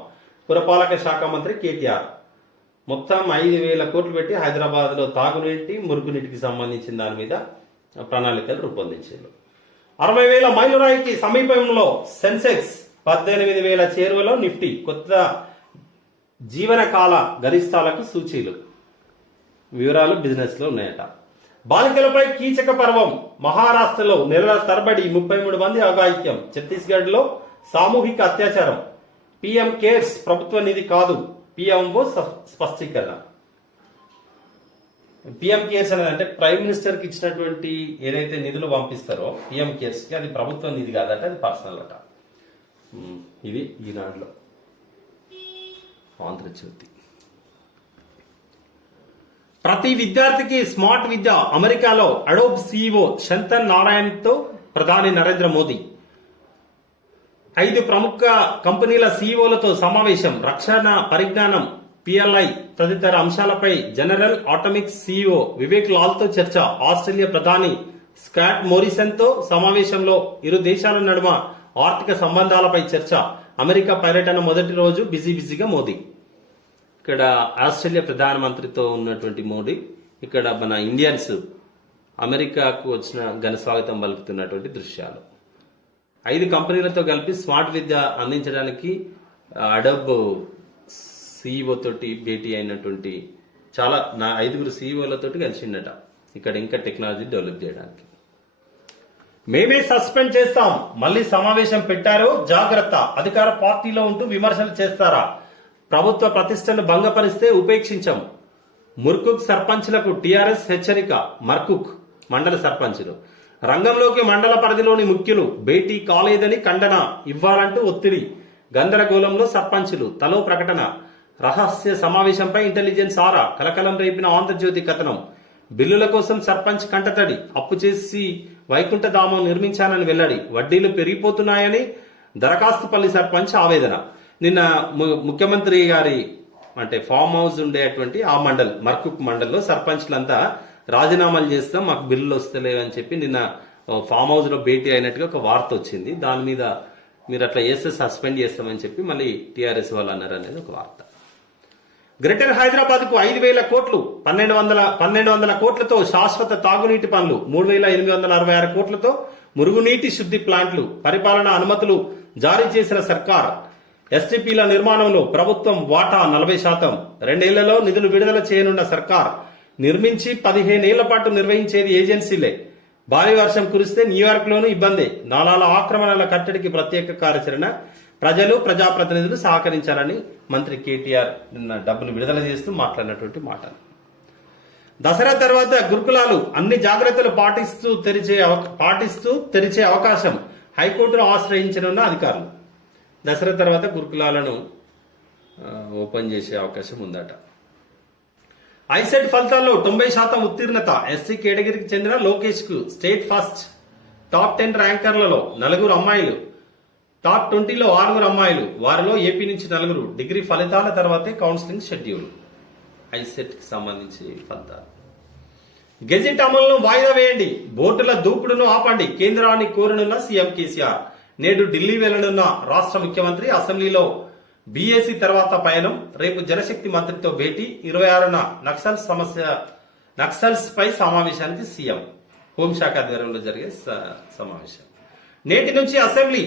పురపాలక శాఖ మంత్రి కేటీఆర్. మొత్తం 5,000 కోట్లు పెట్టి హైదరాబాద్ లో తాగునీటి, మురుగునీటికి సంబంధించిన దాని మీద ప్రణాళికలు రూపొందించారు. 60,000 మైలురాయికి సమీపంలో సెన్సెక్స్, 18,000 చేరువలో నిఫ్టీ. కొత్త జీవనకాల గరిష్టాలకు సూచీలు వివరాలు బిజినెస్ లో ఉన్నాయట. బాలికలపై కీచక పర్వం. మహారాష్ట్రలో నెలల తరబడి 33 మంది అఘాయిత్యం. ఛత్తీస్గఢ్ లో సామూహిక అత్యాచారం. పీఎం కేర్స్ ప్రభుత్వ నిధి కాదు, పీఎంఓ స్పష్టీకరణ. పీఎం కేర్స్ అనేది అంటే ప్రైమ్ మినిస్టర్ కి ఇచ్చినటువంటి ఏదైతే నిధులు పంపిస్తారో పీఎం కేర్స్ కి, అది ప్రభుత్వ నిధి కాదట, అది పర్సనల్ అట. ఇది ఈనాడులో ఆంధ్రజ్యోతి. ప్రతి విద్యార్థికి స్మార్ట్ విద్య. అమెరికాలో అడోబ్ సీఈఓ శంతన్ నారాయణ్తో ప్రధాని నరేంద్ర మోదీ. 5 ప్రముఖ కంపెనీల సీఈఓలతో సమావేశం. రక్షణ పరిజ్ఞానం, పిఎల్ఐ తదితర అంశాలపై జనరల్ ఆటోమిక్స్ సీఈఓ వివేక్ లాల్తో చర్చ. ఆస్ట్రేలియా ప్రధాని స్కాట్ మోరిసన్ తో సమావేశంలో ఇరు దేశాల నడుమ ఆర్థిక సంబంధాలపై చర్చ. అమెరికా పర్యటన మొదటి రోజు బిజీగా మోదీ. ఇక్కడ ఆస్ట్రేలియా ప్రధానమంత్రితో ఉన్నటువంటి మోడీ, ఇక్కడ మన ఇండియన్స్ అమెరికాకు వచ్చిన ఘన స్వాగతం పలుకుతున్నటువంటి దృశ్యాలు. 5 కంపెనీలతో కలిపి స్మార్ట్ విద్య అందించడానికి అడబ్ సీఈఓ తోటి భేటీ అయినటువంటి చాలా 5 సీఈఓలతోటి కలిసిండట ఇక్కడ ఇంకా టెక్నాలజీ డెవలప్ చేయడానికి. మేమే సస్పెండ్ చేస్తాం, మళ్ళీ సమావేశం పెట్టారో జాగ్రత్త. అధికార పార్టీలో ఉంటూ విమర్శలు చేస్తారా? ప్రభుత్వ ప్రతిష్టను భంగపరిస్తే ఉపేక్షించం. ముర్కుక్ సర్పంచ్లకు టీఆర్ఎస్ హెచ్చరిక. మర్కుక్ మండల సర్పంచులు రంగంలోకి మండల పరిధిలోని ముఖ్యులు భేటీ కాలేదని ఖండన ఇవ్వాలంటూ ఒత్తిడి. గందరగోళంలో సర్పంచులు తలో ప్రకటన. రహస్య సమావేశంపై ఇంటెలిజెన్స్ ఆరా. కలకలం రేపిన ఆంధ్రజ్యోతి కథనం. బిల్లుల కోసం సర్పంచ్ కంటతడి. అప్పు చేసి వైకుంఠధామం నిర్మించానని వెల్లడి. వడ్డీలు పెరిగిపోతున్నాయని దరఖాస్తుపల్లి సర్పంచ్ ఆవేదన. నిన్న ముఖ్యమంత్రి గారి అంటే ఫామ్ హౌస్ ఉండేటువంటి ఆ మండల్ మర్కుక్ మండల్లో సర్పంచ్లంతా రాజీనామాలు చేస్తాం, మాకు బిల్లులు వస్తలేవని చెప్పి నిన్న ఫామ్ హౌస్ లో భేటీ అయినట్టుగా ఒక వార్త వచ్చింది. దాని మీద మీరు అట్లా చేస్తే సస్పెండ్ చేస్తామని చెప్పి మళ్ళీ టీఆర్ఎస్ వాళ్ళు అన్నారు అనేది ఒక వార్త. గ్రేటర్ హైదరాబాద్ కు 5,000 కోట్లు, 1200 కోట్లతో శాశ్వత తాగునీటి పనులు, 3,866 కోట్లతో మురుగునీటి శుద్ధి ప్లాంట్లు, పరిపాలన అనుమతులు జారీ చేసిన సర్కార్. ఎస్టీపీల నిర్మాణంలో ప్రభుత్వం వాటా 40%. 2 ఏళ్లలో నిధులు విడుదల చేయనున్న సర్కార్. నిర్మించి 15 ఏళ్ల పాటు నిర్వహించేది ఏజెన్సీలే. భారీ వర్షం కురిస్తే న్యూయార్క్ లోనూ ఇబ్బందే. నాలాల ఆక్రమణల కట్టడికి ప్రత్యేక కార్యాచరణ. ప్రజలు ప్రజాప్రతినిధులు సహకరించాలని మంత్రి కేటీఆర్ నిన్న డబ్బులు విడుదల చేస్తూ మాట్లాడినటువంటి మాటలు. దసరా తర్వాత గురుకులాలు అన్ని జాగ్రత్తలు పాటిస్తూ తెరిచే అవకాశం. హైకోర్టును ఆశ్రయించనున్న అధికారులు. దసరా తర్వాత గురుకులాలను ఓపెన్ చేసే అవకాశం ఉందట. ఐసెట్ ఫలితాల్లో 90% ఉత్తీర్ణత. ఎస్సీ కేటగిరీకి చెందిన లోకేష్ కు స్టేట్ ఫస్ట్. టాప్ 10 ర్యాంకర్లలో 4 అమ్మాయిలు. టాప్ 20లో 6 అమ్మాయిలు. వారిలో ఏపీ నుంచి 4. డిగ్రీ ఫలితాల తర్వాతే కౌన్సిలింగ్ షెడ్యూల్. ఐసెట్ కి సంబంధించి ఫలితాలు. గెజిట్ అమలును వాయిదా వేయండి. బోర్డుల దూకుడును ఆపండి. కేంద్రాన్ని కోరనున్న సీఎం కేసీఆర్. నేడు ఢిల్లీ వెళ్లనున్న రాష్ట్ర ముఖ్యమంత్రి. అసెంబ్లీలో బీఏసీ తర్వాత పయనం. రేపు జనశక్తి మంత్రితో భేటీ. 26న నక్సల్స్ పై సమావేశానికి సీఎం. హోంశాఖ ఆధ్వర్యంలో జరిగే సమావేశం. నేటి నుంచి అసెంబ్లీ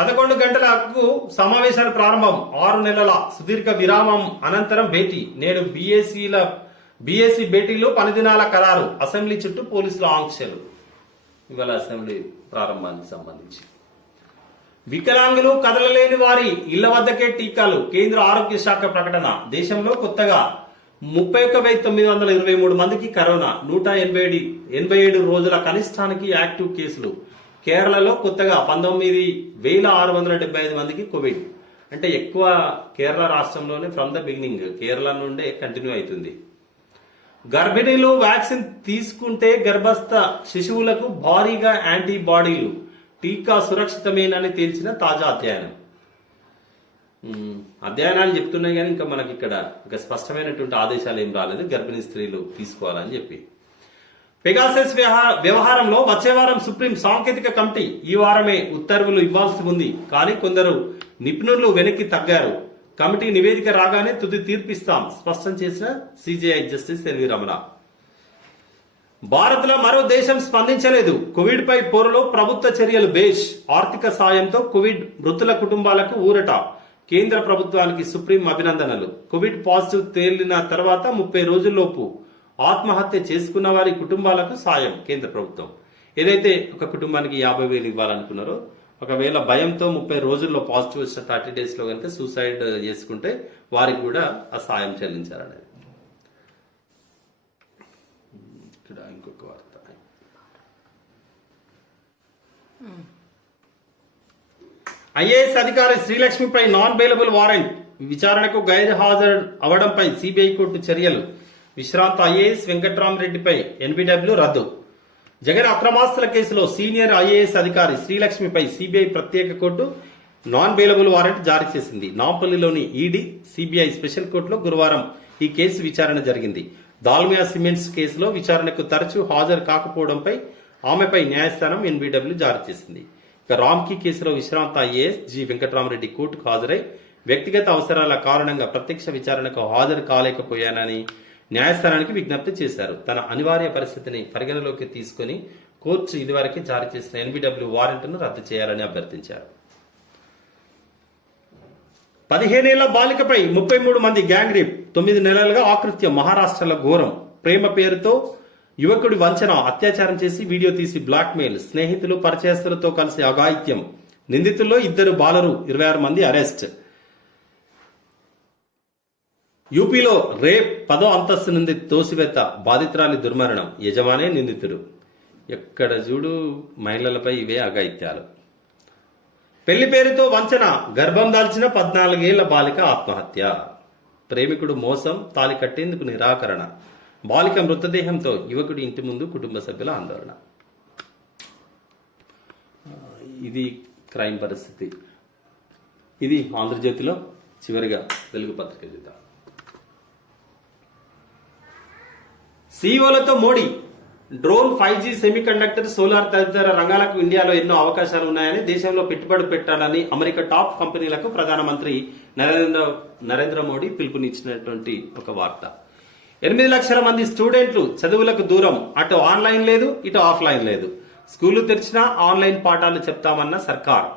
11 గంటలకు సమావేశాలు ప్రారంభం. 6 నెలల సుదీర్ఘ విరామం అనంతరం భేటీ. నేడు బీఏసీ భేటీలో 10 దినాల ఖరారు. అసెంబ్లీ చుట్టూ పోలీసుల ఆంక్షలు. ఇవాళ అసెంబ్లీ ప్రారంభానికి సంబంధించి. వికలాంగులు, కదలలేని వారి ఇళ్ల వద్దకే టీకాలు. కేంద్ర ఆరోగ్య శాఖ ప్రకటన. దేశంలో కొత్తగా 31,923 మందికి కరోనా. 187 రోజుల కనిష్టానికి యాక్టివ్ కేసులు. కేరళలో కొత్తగా 19,675 మందికి కోవిడ్. అంటే ఎక్కువ కేరళ రాష్ట్రంలోనే ఫ్రమ్ ద బిగినింగ్ కేరళ నుండే కంటిన్యూ అవుతుంది. గర్భిణీలు వ్యాక్సిన్ తీసుకుంటే గర్భస్థ శిశువులకు భారీగా యాంటీబాడీలు. టీకా సురక్షితమేనని తేల్చిన తాజా అధ్యయనాలు చెప్తున్నాయి కానీ ఇంకా మనకి ఇక్కడ ఒక స్పష్టమైనటువంటి ఆదేశాలు ఏం రాలేదు. గర్భిణీ స్త్రీలు తీసుకోవాలని చెప్పి. పెగాసెస్ వ్యవహారంలో వచ్చే వారం సుప్రీం సాంకేతిక కమిటీ ఈ వారమే ఉత్తర్వులు ఇవ్వాల్సి ఉంది. కానీ కొందరు నిపుణులు వెనక్కి తగ్గారు. కమిటీ నివేదిక రాగానే తుది తీర్పిస్తాం స్పష్టం చేసిన CJI justice LV Ramana. Bharat లో మరో దేశం స్పందించలేదు. కోవిడ్ పై పోరులో ప్రభుత్వ చర్యలు బేష్. ఆర్థిక సాయంతో కోవిడ్ మృతుల కుటుంబాలకు ఊరట. కేంద్ర ప్రభుత్వానికి సుప్రీం అభినందనలు. కోవిడ్ పాజిటివ్ తేలిన తర్వాత 30 రోజుల్లోపు ఆత్మహత్య చేసుకున్న వారి కుటుంబాలకు సాయం కేంద్ర ప్రభుత్వం. ఏదైతే ఒక కుటుంబానికి 50,000 ఇవ్వాలనుకున్నారో, ఒకవేళ భయంతో 30 రోజుల్లో పాజిటివ్ వచ్చిన 30 days లో కనుక సూసైడ్ చేసుకుంటే వారికి కూడా ఆ సాయం చెల్లించారనేది. ఇక్కడ ఇంకొక వార్త. ఐఏఎస్ అధికారి శ్రీలక్ష్మిపై నాన్ బెయిలబుల్ వారెంట్, విచారణకు గైర్హాజరు అవడంపై సిబిఐ కోర్టు చర్యలు. విశ్రాంత ఐఏఎస్ వెంకట్రామరెడ్డిపై ఎన్బిడబ్ల్యూ రద్దు. జగన్ అక్రమాస్తుల కేసులో సీనియర్ ఐఏఎస్ అధికారి శ్రీలక్ష్మిపై సిబిఐ ప్రత్యేక కోర్టు నాన్ బెయిలబుల్ వారెంట్ జారీ చేసింది. నాంపల్లిలోని ఈడీ సిబిఐ స్పెషల్ కోర్టులో గురువారం ఈ కేసు విచారణ జరిగింది. దాల్మియా సిమెంట్స్ కేసులో విచారణకు తరచూ హాజరు కాకపోవడంపై ఆమెపై న్యాయస్థానం ఎన్బిడబ్ల్యూ జారీ చేసింది. ఇక రామ్కీ కేసులో విశ్రాంత ఐఏఎస్ జి వెంకట్రామరెడ్డి కోర్టుకు హాజరై వ్యక్తిగత అవసరాల కారణంగా ప్రత్యక్ష విచారణకు హాజరు కాలేకపోయానని న్యాయస్థానానికి విజ్ఞప్తి చేశారు. తన అనివార్య పరిస్థితిని పరిగణలోకి తీసుకుని కోర్టు ఇదివరకే జారీ చేసిన ఎన్బిడబ్ల్యూ వారెంట్ను రద్దు చేయాలని అభ్యర్థించారు. 15 ఏళ్ల బాలికపై 33 మంది గ్యాంగ్ రేప్, 9 నెలలుగా ఆకృత్యం. మహారాష్ట్రలో ఘోరం. ప్రేమ పేరుతో యువకుడి వంచన, అత్యాచారం చేసి వీడియో తీసి బ్లాక్మెయిల్, స్నేహితులు పరిచయస్తులతో కలిసి అఘాయిత్యం. నిందితుల్లో 2 బాలరు, 26 మంది అరెస్ట్. యూపీలో రేప్ 10వ అంతస్తు నుండి తోసివేత, బాధితురాలి దుర్మరణం, యజమానే నిందితుడు. ఎక్కడ చూడు మహిళలపై ఇవే అఘాయిత్యాలు. పెళ్లి పేరుతో వంచన, గర్భం దాల్చిన 14 ఏళ్ల బాలిక ఆత్మహత్య. ప్రేమికుడు మోసం, తాలి కట్టేందుకు నిరాకరణ. బాలిక మృతదేహంతో యువకుడి ఇంటి ముందు కుటుంబ సభ్యుల ఆందోళన. ఇది క్రైమ్ పరిస్థితి. ఇది ఆంధ్రజ్యోతిలో. చివరిగా తెలుగు పత్రిక చూద్దాం. సీఈఓలతో Modi, drone, 5G, semiconductor, solar తదితర రంగాలకు ఇండియాలో ఎన్నో అవకాశాలు ఉన్నాయని, దేశంలో పెట్టుబడి పెట్టాలని అమెరికా టాప్ కంపెనీలకు ప్రధానమంత్రి నరేంద్ర మోడీ పిలుపునిచ్చినటువంటి ఒక వార్త. 8 లక్షల మంది స్టూడెంట్లు చదువులకు దూరం. అటు ఆన్లైన్ లేదు, ఇటు ఆఫ్లైన్ లేదు. స్కూళ్లు తెరిచినా ఆన్లైన్ పాఠాలు చెప్తామన్న సర్కార్.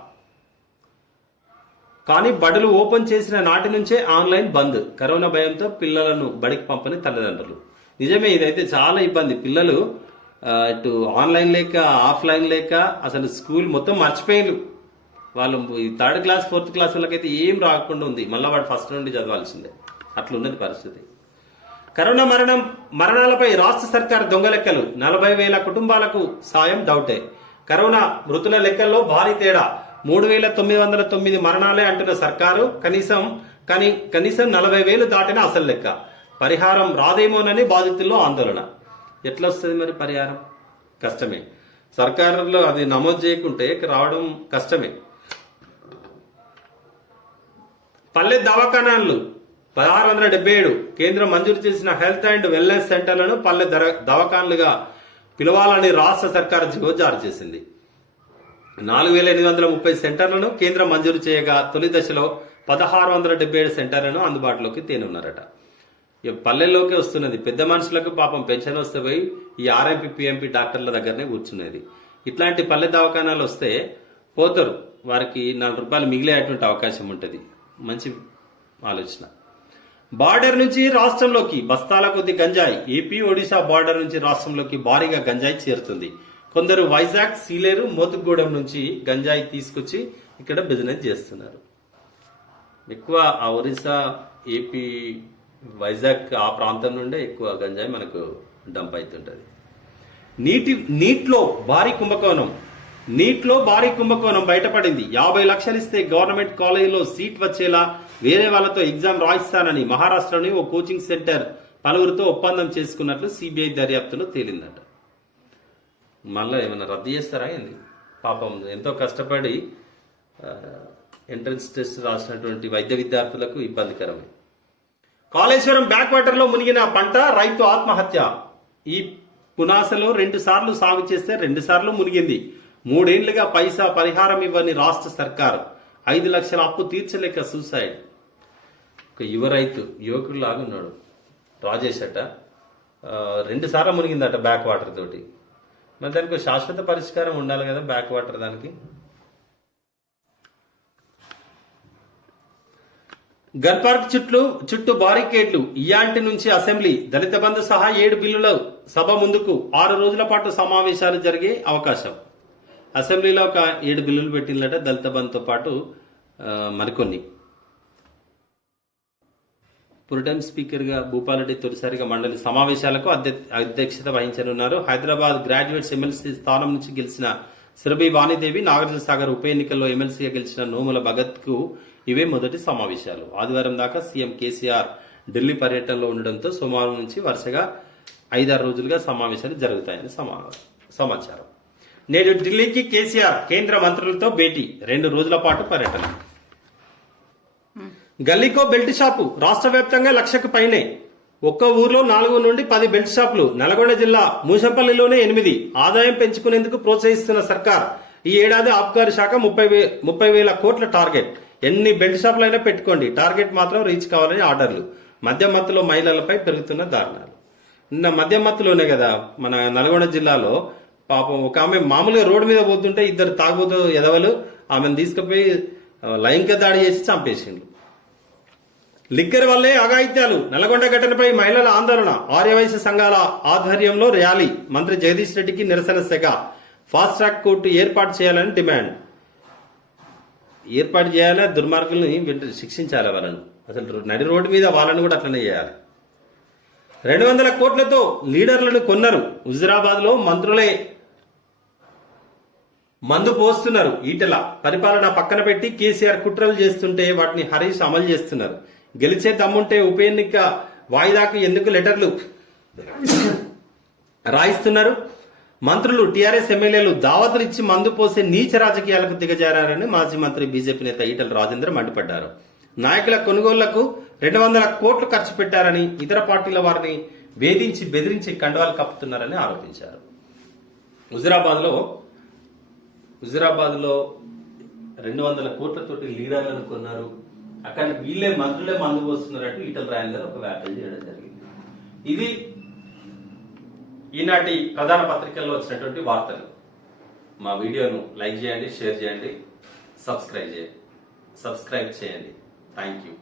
కానీ బడులు ఓపెన్ చేసిన నాటి నుంచే ఆన్లైన్ బంద్. కరోనా భయంతో పిల్లలను బడికి పంపని తల్లిదండ్రులు. నిజమే, ఇదైతే చాలా ఇబ్బంది. పిల్లలు ఇటు ఆన్లైన్ లేక, ఆఫ్లైన్ లేక అసలు స్కూల్ మొత్తం మర్చిపోయారు. వాళ్ళు 3rd క్లాస్ 4th క్లాస్ వాళ్ళకైతే ఏం రాకుండా ఉంది. మళ్ళీ వాడు ఫస్ట్ నుండి చదవాల్సిందే. అట్లున్నది పరిస్థితి. కరోనా మరణాలపై రాష్ట్ర సర్కార్ దొంగ లెక్కలు. 40,000 కుటుంబాలకు సాయం డౌటే. కరోనా మృతుల లెక్కల్లో భారీ తేడా. 3,909 మరణాలే అంటున్న సర్కారు. కనీసం 40,000 దాటిన అసలు లెక్క. పరిహారం రాదేమోనని బాధితుల్లో ఆందోళన. ఎట్లా వస్తుంది మరి పరిహారం? కష్టమే. సర్కారులో అది నమోదు చేయకుంటే రావడం కష్టమే. పల్లె దవాఖానాలు 1677. కేంద్రం మంజూరు చేసిన హెల్త్ అండ్ వెల్నెస్ సెంటర్లను పల్లె దవాఖాన్లుగా పిలవాలని రాష్ట్ర సర్కార్ జీవో జారీ చేసింది. 4,830 సెంటర్లను కేంద్రం మంజూరు చేయగా తొలి దశలో 1677 సెంటర్లను అందుబాటులోకి తేనున్నారట. పల్లెల్లోకి వస్తున్నది. పెద్ద మనుషులకు పాపం పెన్షన్ వస్తే పోయి ఈ ఆర్ఎంపీ పిఎంపీ డాక్టర్ల దగ్గరనే కూర్చున్నది. ఇట్లాంటి పల్లె దవాఖానాలు వస్తే పోతారు, వారికి 4 రూపాయలు మిగిలేటువంటి అవకాశం ఉంటుంది. మంచి ఆలోచన. బార్డర్ నుంచి రాష్ట్రంలోకి బస్తాల కొద్ది గంజాయి. ఏపీ ఒడిశా బార్డర్ నుంచి రాష్ట్రంలోకి భారీగా గంజాయి చేరుతుంది. కొందరు వైజాగ్, సీలేరు, మోతుగూడెం నుంచి గంజాయి తీసుకొచ్చి ఇక్కడ బిజినెస్ చేస్తున్నారు. ఎక్కువ ఆ ఒరిస్సా, ఏపీ, వైజాగ్ ఆ ప్రాంతం నుండే ఎక్కువ గంజాయి మనకు డంప్ అవుతుంటది. నీట్లో భారీ కుంభకోణం బయటపడింది. 50 లక్షలు ఇస్తే గవర్నమెంట్ కాలేజీలో సీట్ వచ్చేలా వేరే వాళ్ళతో ఎగ్జామ్ రాయిస్తానని మహారాష్ట్రలోని ఓ కోచింగ్ సెంటర్ పలువురితో ఒప్పందం చేసుకున్నట్లు సిబిఐ దర్యాప్తులో తేలిందట. మళ్ళీ ఏమైనా రద్దు చేస్తారా ఏంది? పాపం ఎంతో కష్టపడి ఎంట్రన్స్ టెస్ట్ రాసినటువంటి వైద్య విద్యార్థులకు ఇబ్బందికరమే. కాళేశ్వరం బ్యాక్ వాటర్ లో మునిగిన పంట, రైతు ఆత్మహత్య. ఈ పునాసలో 2 సార్లు సాగు చేస్తే 2 సార్లు మునిగింది. 3 ఏళ్లుగా పైసా పరిహారం ఇవ్వని రాష్ట్ర సర్కారు. 5 లక్షల అప్పు తీర్చలేక సూసైడ్. ఒక యువకుడు లాగున్నాడు రాజేష్ అట. 2 సార్లు మునిగిందట బ్యాక్ వాటర్ తోటి. మరి దానికి శాశ్వత పరిష్కారం ఉండాలి కదా బ్యాక్ వాటర్ దానికి. గన్ పార్క్ చుట్టూ బారికేడ్లు. ఇయాల్టి నుంచి అసెంబ్లీ దళిత బంధు సహా 7 బిల్లుల సభ ముందుకు 6 రోజుల పాటు సమావేశాలు జరిగే అవకాశం. అసెంబ్లీలో ఒక 7 బిల్లులు పెట్టినట్ట దళిత బంధుతో పాటు మరికొన్ని. పురటైమ్ స్పీకర్ గా భూపాలరెడ్డి తొలిసారిగా మండలి సమావేశాలకు అధ్యక్షత వహించనున్నారు. హైదరాబాద్ గ్రాడ్యుయేట్స్ ఎమ్మెల్సీ స్థానం నుంచి గెలిచిన సురభి వాణిదేవి, నాగార్జున సాగర్ ఉప ఎన్నికల్లో ఎమ్మెల్సీగా గెలిచిన నోముల భగత్ కు ఇవే మొదటి సమావేశాలు. ఆదివారం దాకా సీఎం కేసీఆర్ ఢిల్లీ పర్యటనలో ఉండడంతో సోమవారం నుంచి వరుసగా 5-6 రోజులుగా సమావేశాలు జరుగుతాయని సమాచారం. నేడు ఢిల్లీకి కేసీఆర్ కేంద్ర మంత్రులతో భేటీ, 2 రోజుల పాటు పర్యటన. గల్లీకో బెల్ట్ షాపు రాష్ట్ర వ్యాప్తంగా 1,00,000కు పైనే. ఒక్క ఊర్లో 4 నుండి 10 బెల్ట్ షాపులు. నల్గొండ జిల్లా మూసంపల్లిలోనే 8. ఆదాయం పెంచుకునేందుకు ప్రోత్సహిస్తున్న సర్కార్. ఈ ఏడాది ఆబ్కారీ శాఖ 30,000 కోట్ల టార్గెట్. ఎన్ని బెల్ట్ షాపులైనా పెట్టుకోండి, టార్గెట్ మాత్రం రీచ్ కావాలని ఆర్డర్లు. మద్యం మత్తులో మహిళలపై పెరుగుతున్న దారుణాలు. నిన్న మద్యం మత్తులోనే కదా మన నల్గొండ జిల్లాలో పాపం ఒక ఆమె మామూలుగా రోడ్డు మీద పోతుంటే 2 తాగుబోతు ఎదవలు ఆమెను తీసుకుపోయి లైంగిక దాడి చేసి చంపేసిండ్రు. లిక్కర్ వల్లే అఘాయిత్యాలు. నల్గొండ ఘటనపై మహిళల ఆందోళన. ఆర్యవైశ్య సంఘాల ఆధ్వర్యంలో ర్యాలీ. మంత్రి జగదీష్ రెడ్డికి నిరసన సెగ. ఫాస్ట్ ట్రాక్ కోర్టు ఏర్పాటు చేయాలని డిమాండ్. ఏర్పాటు చేయాలి, దుర్మార్గుల్ని శిక్షించాలి. వాళ్ళను అసలు నడి రోడ్డు మీద వాళ్ళని కూడా అట్లనే చేయాలి. 200 కోట్లతో లీడర్లను కొన్నారు. హుజురాబాద్ లో మంత్రులే మందు పోస్తున్నారు. ఈటెల పరిపాలన పక్కన పెట్టి కేసీఆర్ కుట్రలు చేస్తుంటే వాటిని హరీష్ అమలు చేస్తున్నారు. గెలిచే దమ్ముంటే ఉప ఎన్నిక వాయిదాకు ఎందుకు లెటర్లు రాయిస్తున్నారు? మంత్రులు, టీఆర్ఎస్ ఎమ్మెల్యేలు దావతులు ఇచ్చి మందు పోసే నీచ రాజకీయాలకు దిగజారని మాజీ మంత్రి బీజేపీ నేత ఈటెల రాజేందర్ మండిపడ్డారు. నాయకుల కొనుగోళ్లకు 200 కోట్లు ఖర్చు పెట్టారని, ఇతర పార్టీల వారిని వేధించి బెదిరించి కండవాలు కప్పుతున్నారని ఆరోపించారు. హుజురాబాద్ లో 200 కోట్లతోటి లీడర్లను కొన్నారు. అక్కడ వీళ్ళే మంత్రులే మందు పోస్తున్నారంటూ ఈటెల రాజేందర్ ఒక వ్యాఖ్యలు చేయడం జరిగింది. ఇది ఈనాటి ప్రధాన పత్రికల్లో వచ్చినటువంటి వార్తలు. మా వీడియోను లైక్ చేయండి, షేర్ చేయండి, సబ్స్క్రైబ్ చేయండి. Thank you.